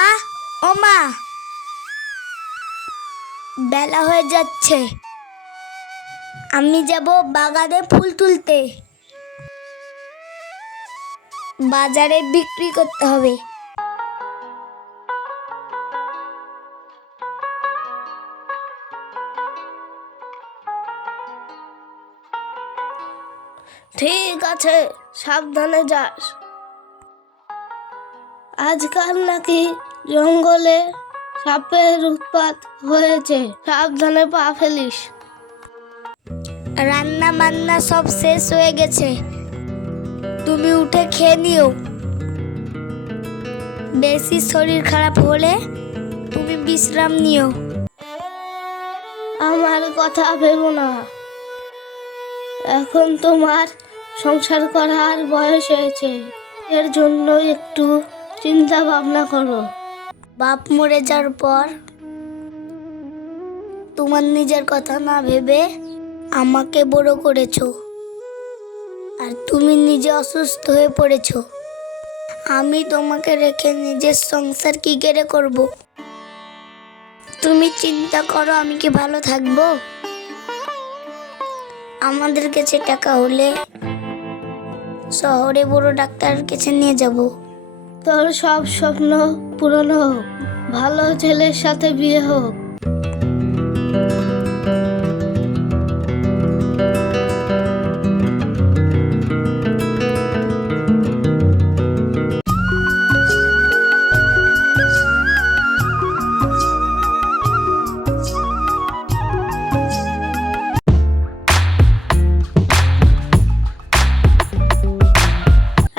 মা, ও মা, বেলা হয়ে যাচ্ছে, আমি যাব বাগানে ফুল তুলতে। বাজারে বিক্রি করতে হবে। ঠিক আছে, সাবধানে যাস। আজকাল নাকি জঙ্গলে সাপের উৎপাত হয়েছে, সাবধানে পা ফেলিস। রান্না বান্না সব শেষ হয়ে গেছে, তুমি উঠে খেয়ে নিও। বেশি শরীর খারাপ হলে তুমি বিশ্রাম নিও। আমার কথা ভেবো না, এখন তোমার সংসার করার বয়স হয়েছে, এর জন্য একটু চিন্তা ভাবনা করো। বাপ মরে যাওয়ার পর তোমার নিজের কথা না ভেবে আমাকে বড় করেছো, আর তুমি নিজে অসুস্থ হয়ে পড়েছো। আমি তোমাকে রেখে নিজের সংসার কি করে করব? তুমি চিন্তা করো আমি কি ভালো থাকবো? আমাদের কাছে টাকা হলে শহরে বড় ডাক্তারের কাছে নিয়ে যাব। তোর সব স্বপ্ন পূরণ হোক, ভালো ছেলের সাথে বিয়ে হোক।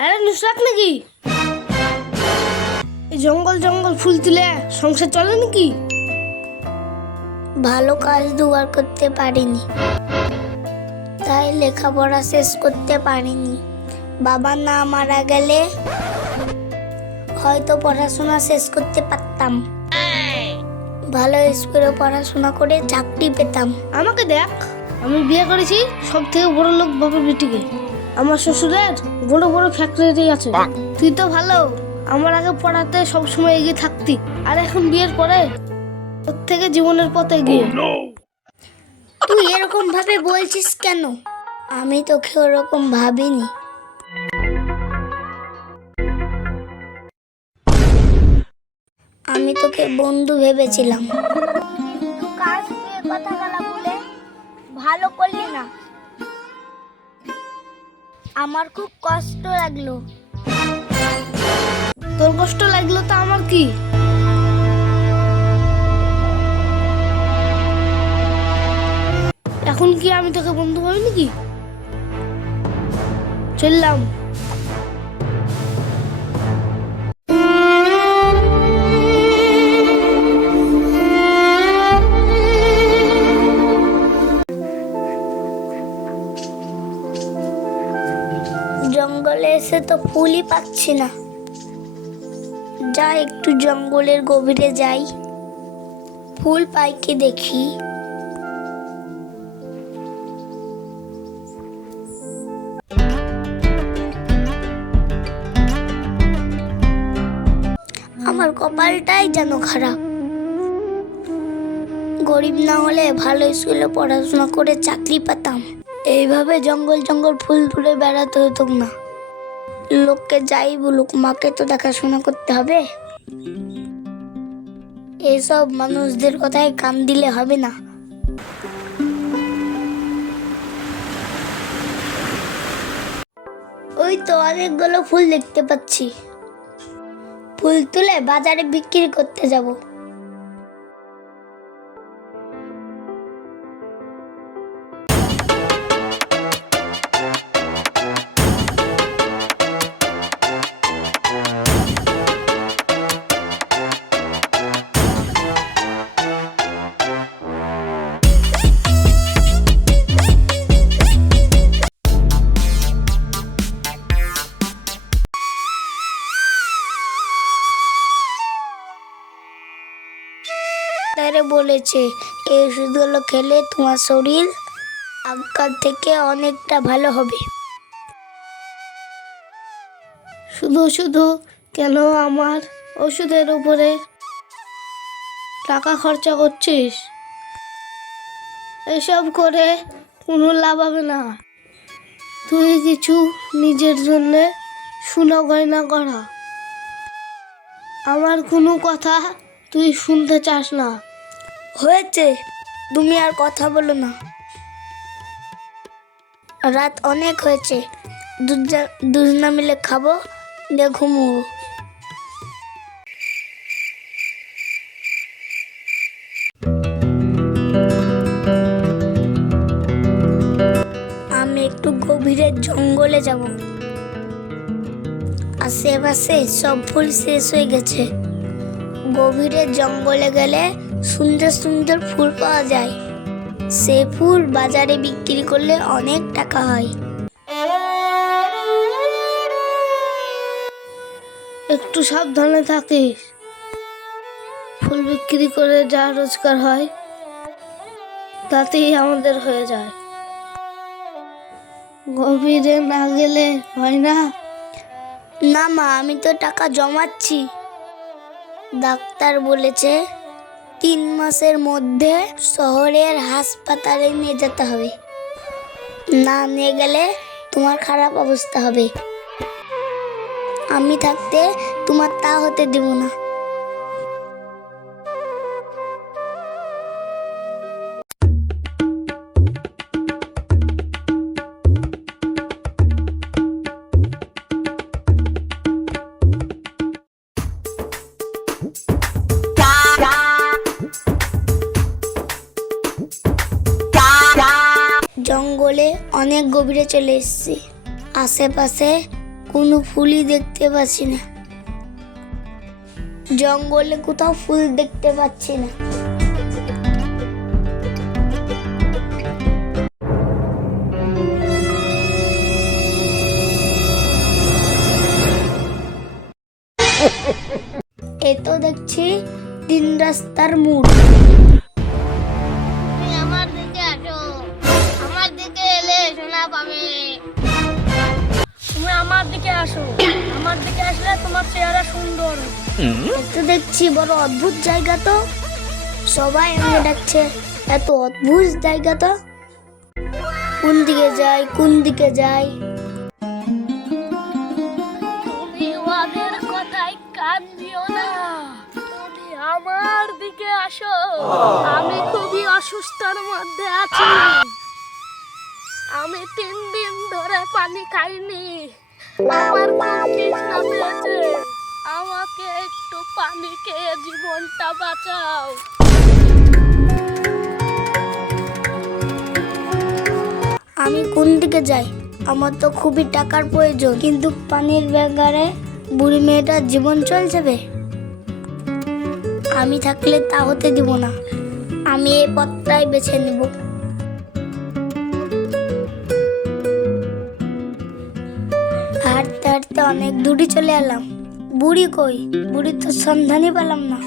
আরে নুসরাত নাকি? এই জঙ্গল জঙ্গল ফুল তুলে সংসার চলে নাকি? ভালো কাজ জোগাড় করতে পারিনি, তাই লেখাপড়া শেষ করতে পারিনি। বাবা না মারা গেলে হয়তো পড়াশোনা শেষ করতে পারতাম, ভালো স্কুলে পড়াশোনা করে চাকরি পেতাম। আমাকে দেখ, আমি বিয়ে করেছি সব থেকে বড় লোক বাবার বেটিকে। আমার শ্বশুরের বড় বড় ফ্যাক্টরি আছে। তুই তো ভালো, আমার আগে পড়াতে সবসময় এগিয়ে থাকতি, আর এখন বিয়ের পরে তোর থেকে জীবনের পথে এগিয়ে। তুই এরকম ভাবে বলছিস কেন? আমি তোকে ওরকম ভাবিনি। আমি তোকে বন্ধু ভেবেছিলাম, কিন্তু কাজ দিয়ে কথা বলা বলে ভালো করলি না। আমার খুব কষ্ট লাগলো। তোর কষ্ট লাগলো তো আমার কি? এখন কি আমি তোকে বন্ধু ভাবি নাকি? চললাম। জঙ্গলে এসে তো ফুলই পাচ্ছি না। যা একটু জঙ্গলের গভীরে যাই, ফুল পাই কি দেখি। আমার কপালটাই যেন খারাপ। গরিব না হলে ভালো স্কুলে পড়াশোনা করে চাকরি পেতাম। এইভাবে জঙ্গল জঙ্গল ফুল তুলে বেড়াতে হতো না। লোককে যাই বলুক, মাকে তো দেখাশোনা করতে হবে। এইসব মানুষদের কথায় কান দিলে হবে না। ওই তো অনেকগুলো ফুল দেখতে পাচ্ছি, ফুল তুলে বাজারে বিক্রি করতে যাব। ডাক্তারে বলেছে এই ওষুধগুলো খেলে তোমার শরীর আগের থেকে অনেকটা ভালো হবে। শুধু শুধু কেন আমার ওষুধের উপরে টাকা খরচা করছিস। এসব করে কোনো লাভ হবে না। তুই কিছু নিজের জন্যে সোনা গয়না করা। আমার কোনো কথা তুই শুনতে চাস না। হয়েছে, তুমি আর কথা বলো না। রাত অনেক হয়েছে, দুজনা মিলে খাবো, দিয়ে ঘুমবো। আমি একটু গভীরে জঙ্গলে যাব। আশেপাশে সব ফুল শেষ হয়ে গেছে। গভীরে জঙ্গলে গেলে সুন্দর সুন্দর ফুল পাওয়া যায়। সে ফুল বাজারে বিক্রি করলে অনেক টাকা হয়। একটু সাবধানে থাকিস। ফুল বিক্রি করে যা রোজগার হয় তাতেই আমাদের হয়ে যায়। গভীরে না গেলে হয় না। না মা, আমি তো টাকা জমাচ্ছি। ডাক্তার বলেছে 3 মাসের মধ্যে শহরের হাসপাতালে নিয়ে যেতে হবে। না নিয়ে গেলে তোমার খারাপ অবস্থা হবে। আমি থাকতে তোমার তা হতে দেব না। জঙ্গলে অনেক গভীরে চলে এসেছি। আশেপাশে কোনো ফুলই দেখতে পাচ্ছি না। জঙ্গলে কোথাও ফুল দেখতে পাচ্ছি না। এ তো দেখছি 3 রাস্তার মোড়। আমার দিকে আসো, আমার দিকে এলে সোনা পাবে। তুমি আমার দিকে আসো, আমার দিকে আসলে তোমার চেহারা সুন্দর। তো দেখছি বড় অদ্ভুত জায়গা তো। সবাই আমাকে ডাকছে, এত অদ্ভুত জায়গা তো। কোন দিকে যাই, কোন দিকে যাই? তুমি ওদের কথায় কান দিও না, তুমি আমার দিকে আসো। আমি খুবই অসুস্থতার মধ্যে আছি। আমি 3 দিন ধরে পানি খাইনি। আমার খুব তৃষ্ণা পেয়েছে। আমাকে একটু পানি খেয়ে জীবনটা বাঁচাও। আমি কোন দিকে যাই? আমার তো খুবই টাকার প্রয়োজন, কিন্তু পানির ব্যাগারে বুড়ি মেয়েটার জীবন চলে যাবে। আমি থাকলে তা হতে দিব না। আমি এই পথটাই বেছে নেব। হাঁটতে হাঁটতে অনেক দূরে চলে এলাম। বুড়ি কই? বুড়ির তো সন্ধানই পেলাম না।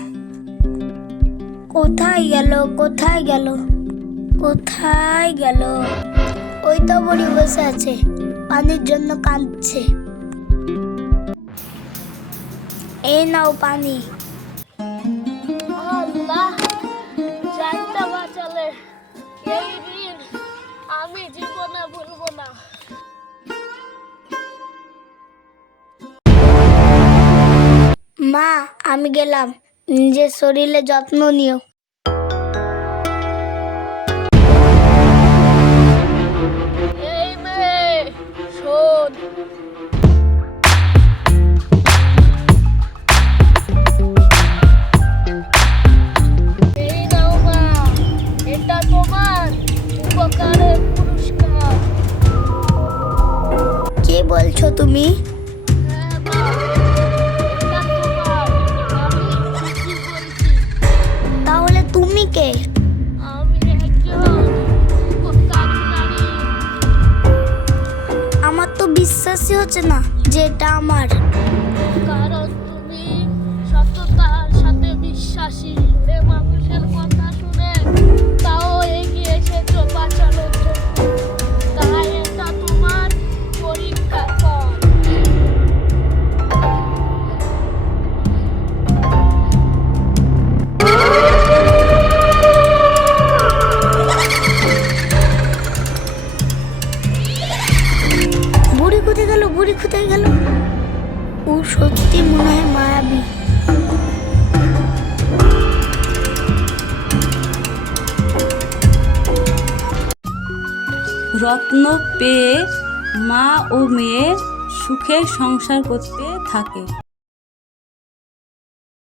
কোথায় গেল, কোথায় গেল, কোথায় গেল? ওই তো বুড়ি বসে আছে, পানির জন্য কাঁদছে। এই নাও পানি। আল্লাহ, জানটা বাঁচালে। এই দিন আমি জীবনে ভুলবো না। মা, আমি গেলাম। নিজের শরীরে যত্ন নিও। এই মেয়ে, শোন। এই নাও মা, এটা তোমার উপকারের পুরস্কার। কি বলছো তুমি? হ্যাঁ মা, এটা তোমার। আমি ঠিকই বলছি। তাহলে তুমি কে? আমি একজন উপকারী নারী। আমার তো বিশ্বাসই হচ্ছে না যে এটা আমার। কারণ তুমি সততার সাথে বিশ্বাসী। এ মানুষের কথা শুনে তাও এগিয়ে এসেছো বাঁচানোর জন্য। তাই এটা তোমার পরীক্ষার ফল। বুড়ি কোথায় গেল? ও সত্যি মনে হয় মায়াবী। রত্ন পেয়ে মা ও মেয়ে সুখে সংসার করতে থাকে।